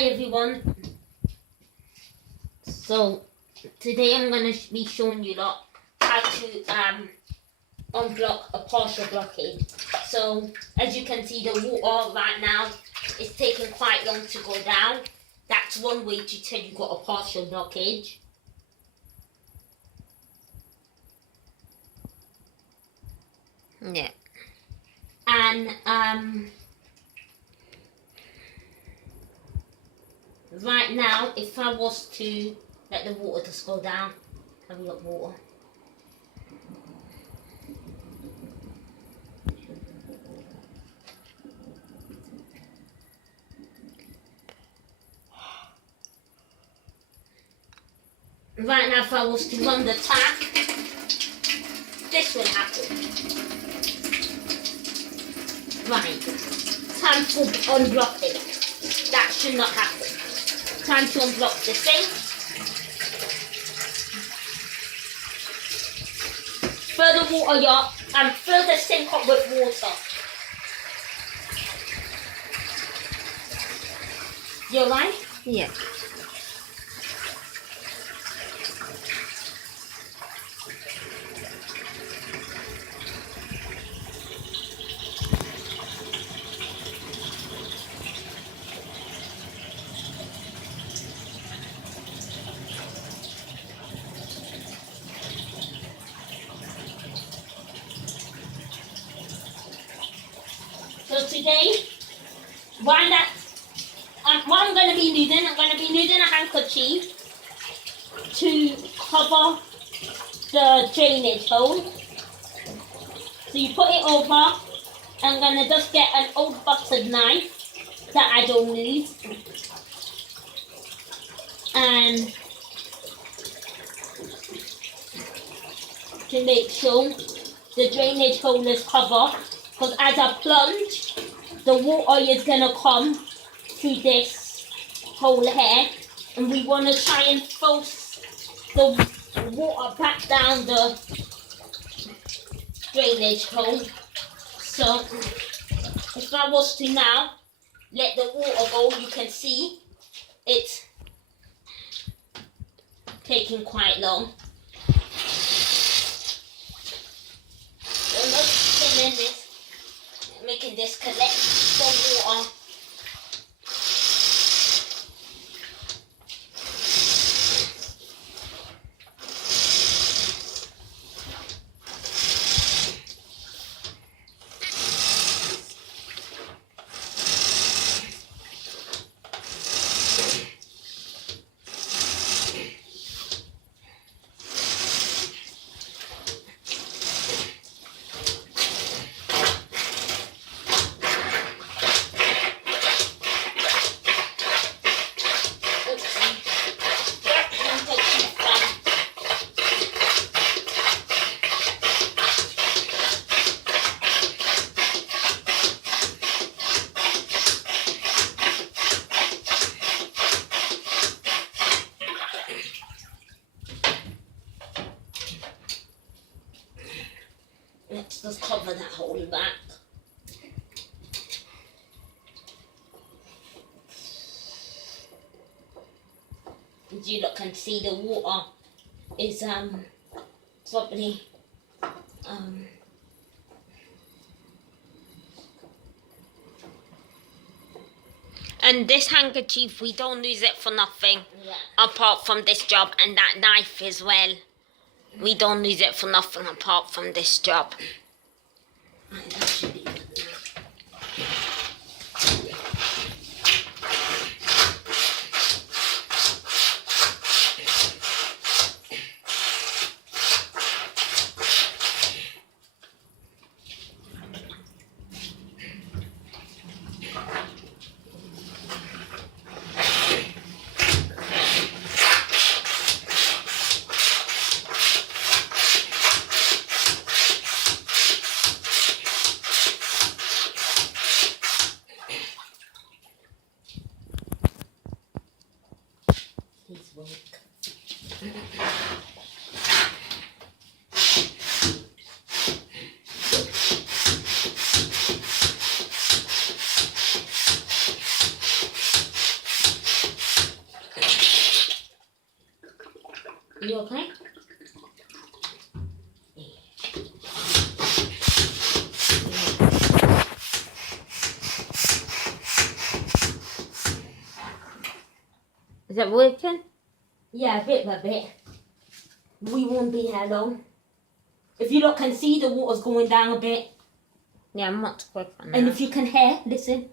Hi everyone. So today I'm going to be showing you lot how to unblock a partial blockade. So as you can see, the water right now is taking quite long to go down. That's one way to tell you got a partial blockage. Yeah. And right now, if I was to let the water just go down, have a look water. Right now, if I was to run the tap, this will happen. Right. Time for unblocking. That should not happen. Time to unblock the sink. Fill the water up and fill the sink up with water. You alright? Yeah. So today, what I'm going to be needing, a handkerchief to cover the drainage hole. So you put it over. I'm going to just get an old buttered knife that I don't need. And to make sure the drainage hole is covered. Because as I plunge, the water is going to come through this hole here. And we want to try and force the water back down the drainage hole. So, if I was to now let the water go, you can see it's taking quite long. So I'm just filling this. Making this collect the water. Let's just cover that hole back. As you look can see, the water is probably and this handkerchief, we don't use it for nothing, apart from this job, and that knife as well. We don't use it for nothing apart from this job. Right, that should be good now. You okay? Is that working? Yeah, bit by bit. We won't be here long. If you look can see, the water's going down a bit. Yeah, I'm not quick on that. And if you can hear, listen.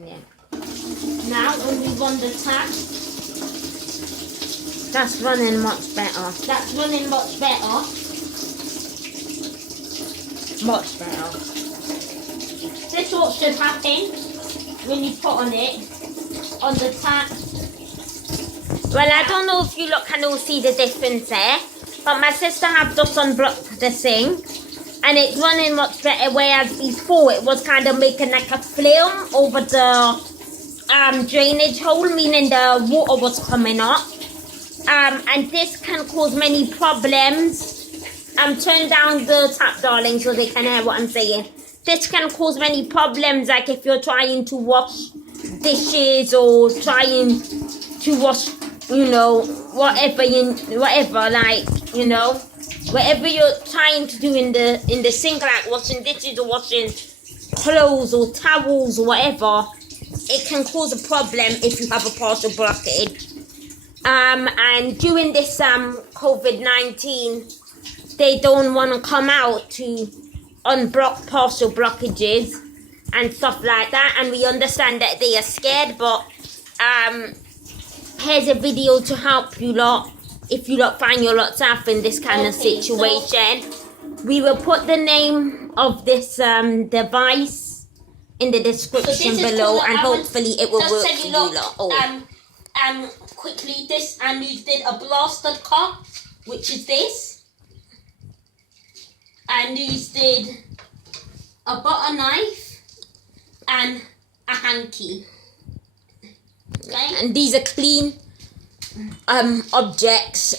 Yeah. Now when we run the tap, that's running much better. That's running much better. Much better. This what should happen when you put on it on the tap. Well, I don't know if you lot can all see the difference there, but my sister have just unblocked the sink and it's running much better, whereas before it was kind of making like a film over the drainage hole, meaning the water was coming up. And this can cause many problems. Turn down the tap, darling, so they can hear what I'm saying. This can cause many problems, like if you're trying to wash dishes or trying to wash, you know, whatever, like, you know, whatever you're trying to do in the sink, like washing dishes or washing clothes or towels or whatever, it can cause a problem if you have a partial blockage. And during this COVID-19, they don't want to come out to unblock partial blockages and stuff like that, and we understand that they are scared, but here's a video to help you lot if you lot find your yourself in this kind of situation. We will put the name of this device in the description below, and hopefully it will work for you lot. Quickly, this and we did a blasted cup, which is this. And we did a butter knife and a hanky. Okay? And these are clean objects,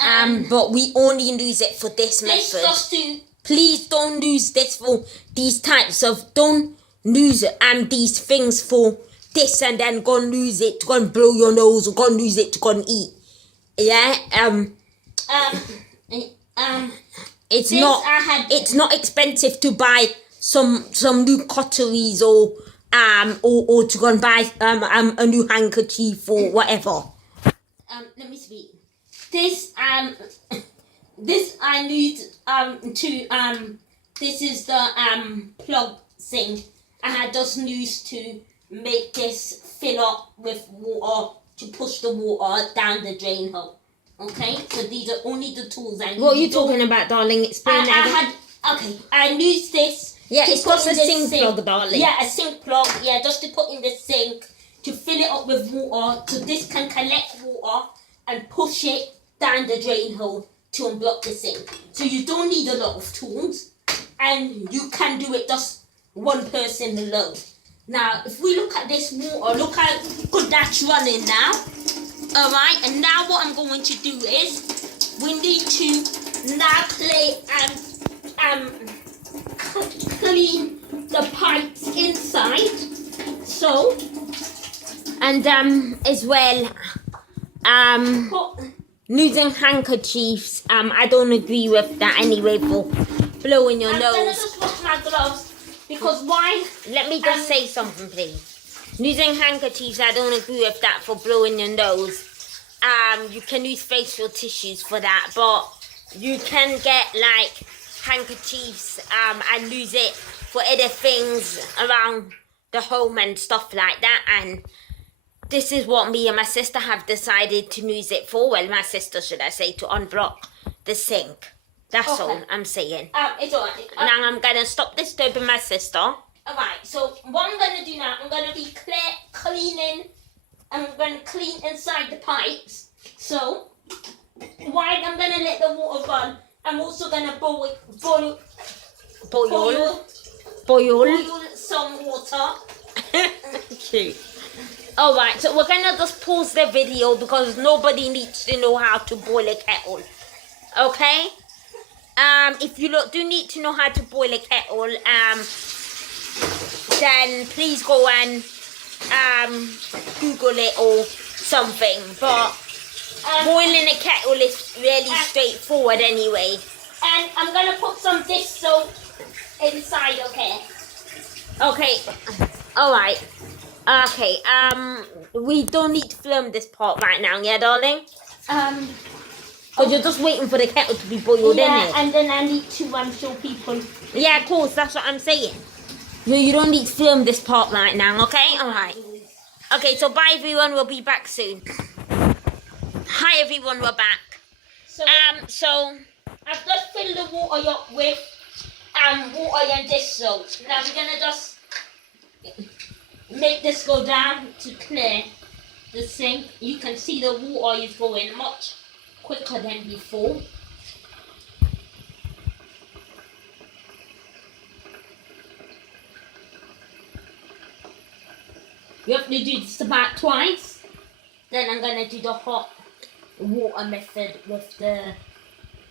but we only use it for this method. Just to please don't use this for these types of, don't use these things for this and then go and lose it to go and blow your nose or go and lose it to go and eat. Yeah? It's not expensive to buy some new cutleries or to go and buy a new handkerchief or whatever. Let me speak. This this I need to this is the plug thing, and I just used to make this fill up with water to push the water down the drain hole. Okay, so these are only the tools I need. What are you talking about, darling? Explain that. I used this. Yeah, it's got a sink plug, darling. Yeah, a sink plug. Yeah, just to put in the sink to fill it up with water, so this can collect water and push it down the drain hole to unblock the sink. So you don't need a lot of tools, and you can do it just one person alone. Now, if we look at this water, look how good that's running now. Alright, and now what I'm going to do is we need to now clean the pipes inside. So, and as well, using handkerchiefs. I don't agree with that anyway for blowing your nose. I'm gonna just wash my gloves because why? Let me just say something, please. Using handkerchiefs, I don't agree with that for blowing your nose. You can use facial tissues for that, but you can get like handkerchiefs and use it for other things around the home and stuff like that. And this is what me and my sister have decided to use it for. Well, my sister, should I say, to unblock the sink. That's all I'm saying. It's alright. Now I'm gonna stop disturbing my sister. Alright, so what I'm going to do now, I'm going to be cleaning, I'm going to clean inside the pipes. So, while I'm going to let the water run, I'm also going to boil some water. Cute. Alright, so we're going to just pause the video because nobody needs to know how to boil a kettle. Okay? If you do need to know how to boil a kettle, then please go and Google it or something. But boiling a kettle is really straightforward anyway. And I'm gonna put some dish soap inside, okay? Okay, alright. Okay, we don't need to film this part right now, yeah, darling? Because you're just waiting for the kettle to be boiled, isn't it? And then I need to show people. Yeah, of course, that's what I'm saying. You don't need to film this part right now, okay? Alright. Okay, so bye everyone, we'll be back soon. Hi everyone, we're back. So I've just filled the water up with water and dish soap. Now we're gonna just make this go down to clear the sink. You can see the water is going much quicker than before. You have to do this about twice. Then I'm gonna do the hot water method with the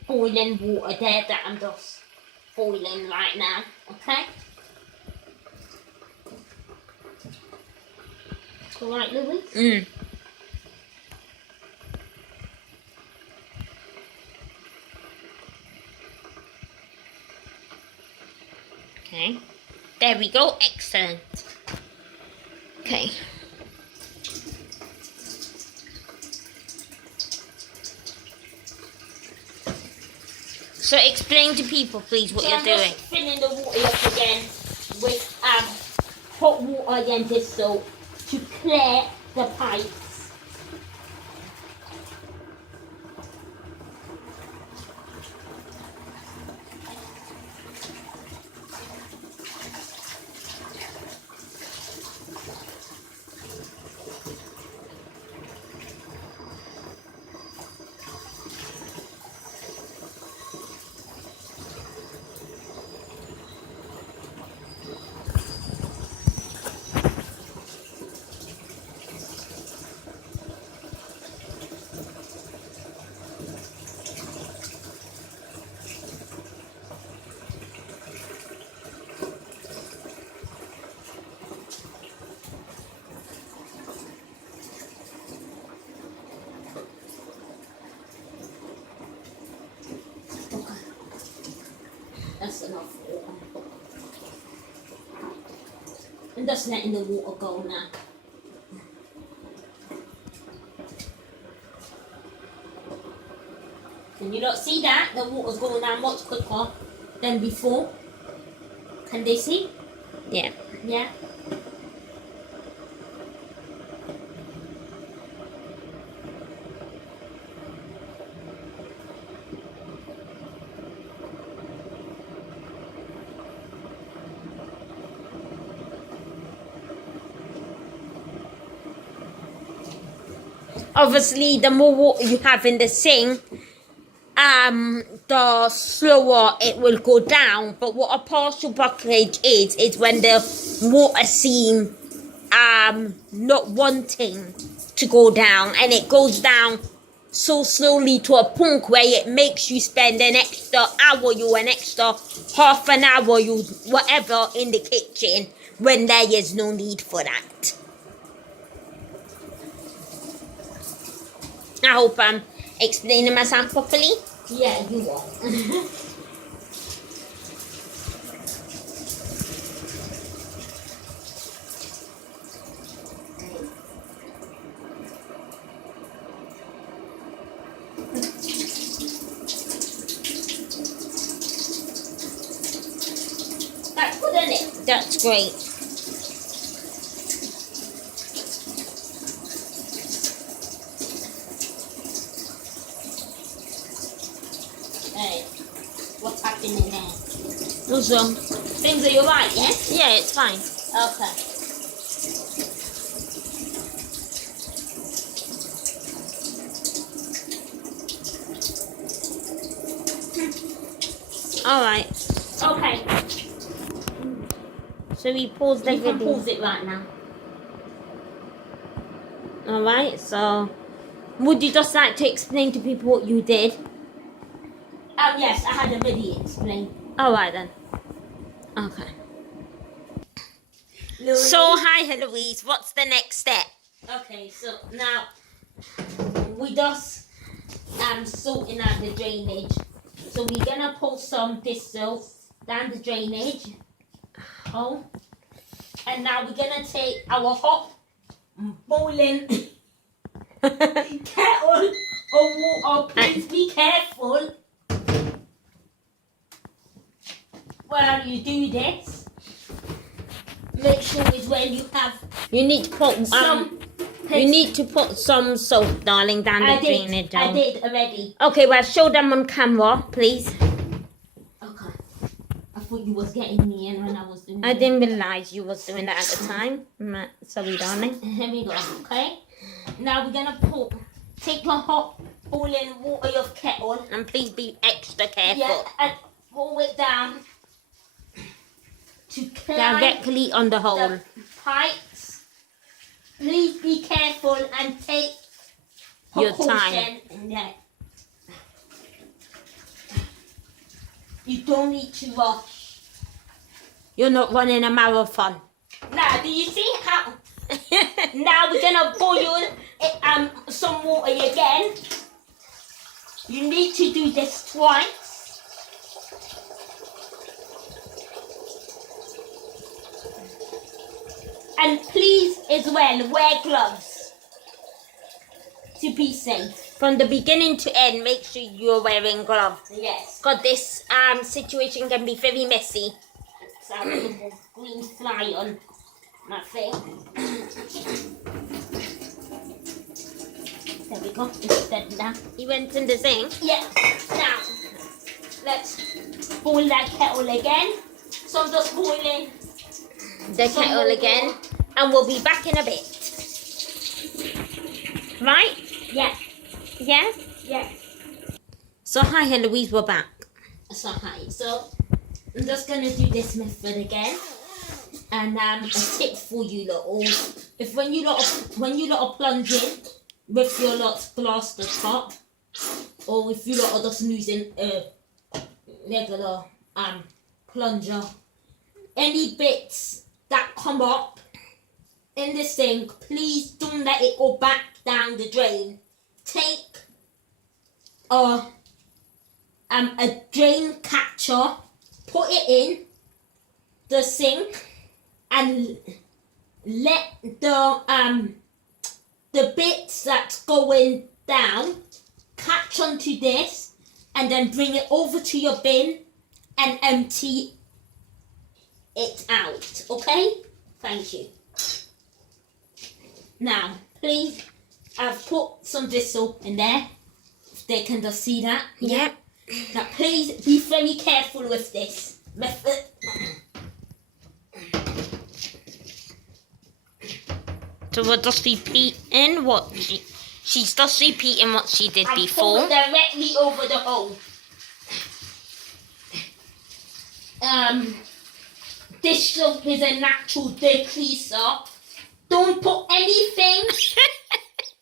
boiling water there that I'm just boiling right now, okay? Alright, Louis? Okay, there we go, excellent. Okay. So explain to people, please, what you're doing. Just filling the water up again with hot water and dish soap to clear the pipes. That's enough water. I'm just letting the water go now. Can you not see that? The water's going down much quicker than before. Can they see? Yeah. Yeah. Obviously, the more water you have in the sink, the slower it will go down. But what a partial blockage is when the water seems not wanting to go down, and it goes down so slowly to a point where it makes you spend an extra hour, an extra half an hour, whatever in the kitchen when there is no need for that. I hope I'm explaining myself properly. Yeah, you are. That's good, isn't it? That's great. Hey, what's happening there? What's wrong? Things are alright, yeah? Yeah, it's fine. Okay. Alright. Okay. So we pause the video. You can pause it right now. Alright, so would you just like to explain to people what you did? Yes, I had a video explain. Alright then. Okay. Louise. hi Heloise, what's the next step? Okay, so now we just sorting out the drainage. So we're gonna pour some thistle down the drainage. Oh, and now we're gonna take our hot boiling kettle of water. Please be careful while you do this. Make sure it's when you have You need to put some. you need to put some soap, darling, down the drainage. I did already. Okay, well, show them on camera, please. Okay. I thought you was getting me in when I was doing I it. didn't realise you was doing that at the time. Sorry, darling. Here we go, okay? Now we're gonna take your hot boiling water, your kettle. And please be extra careful. Yeah, and pour it down to Directly on the hole. the pipes. Please be careful and take Your precaution. Yeah. You don't need to rush. You're not running a marathon. Now, do you see how? Now we're gonna boil some water again. You need to do this twice. And please, as well, wear gloves to be safe. From the beginning to end, make sure you're wearing gloves. Yes. Because this situation can be very messy. It's a little green fly on my thing. There we go. It's dead now. You went in the sink. Yeah. Now, let's boil that kettle again. So I'm just boiling The kettle again. And we'll be back in a bit. Right? Yeah. Yeah? Yeah. So hi Heloise, we're back. So hi. So I'm just gonna do this method again. And a tip for you lot all. If when you lot are plunging with your lot's plaster top, or if you lot are just using a regular plunger, any bits that come up in the sink, please don't let it go back down the drain. Take a drain catcher, put it in the sink, and let the bits that's going down catch onto this, and then bring it over to your bin and empty it out. Okay? Thank you. Now, please, I've put some dish soap in there. If they can just see that. Yeah. Now, please be very careful with this method. So we're just repeating what she's just repeating what she did And before. put it directly over the hole. Dish soap is a natural degreaser. Don't put anything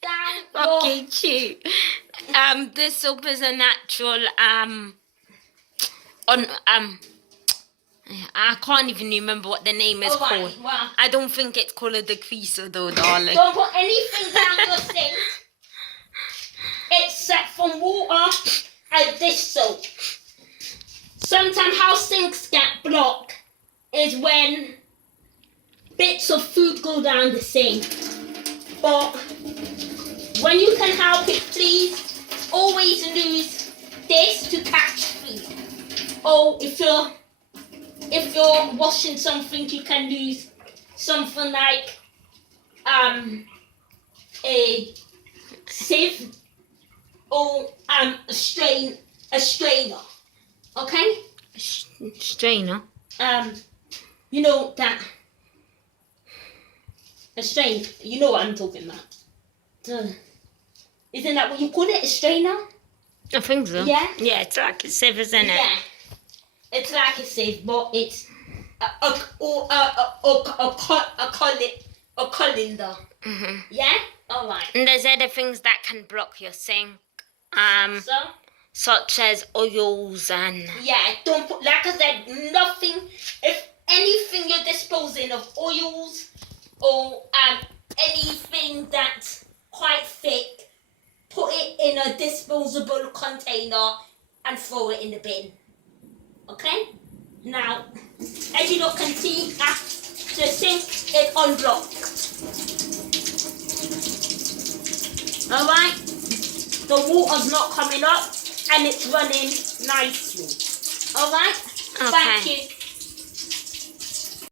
down your... Okay, cute. This soap is a natural I can't even remember what the name is Alright, called. well. I don't think it's called a degreaser though, darling. Don't put anything down your sink except from water and dish soap. Sometimes how sinks get blocked is when bits of food go down the sink. But when you can help it, please always use this to catch food. Or if you're washing something, you can use something like a sieve or a strainer. Okay? Strainer. You know that a strain. You know what I'm talking about. Isn't that what you call it? A strainer? I think so. Yeah? Yeah, it's like a sieve, isn't it? Yeah. It's like a sieve, but it's a colander. Mm-hmm. Yeah? Alright. And there's other things that can block your sink. So? Such as oils and... Yeah, don't put, like I said, nothing. anything you're disposing of, oils or anything that's quite thick, put it in a disposable container and throw it in the bin. Okay? Now, as you look can see, the sink is unblocked. Alright? The water's not coming up and it's running nicely. Alright? Okay. Thank you.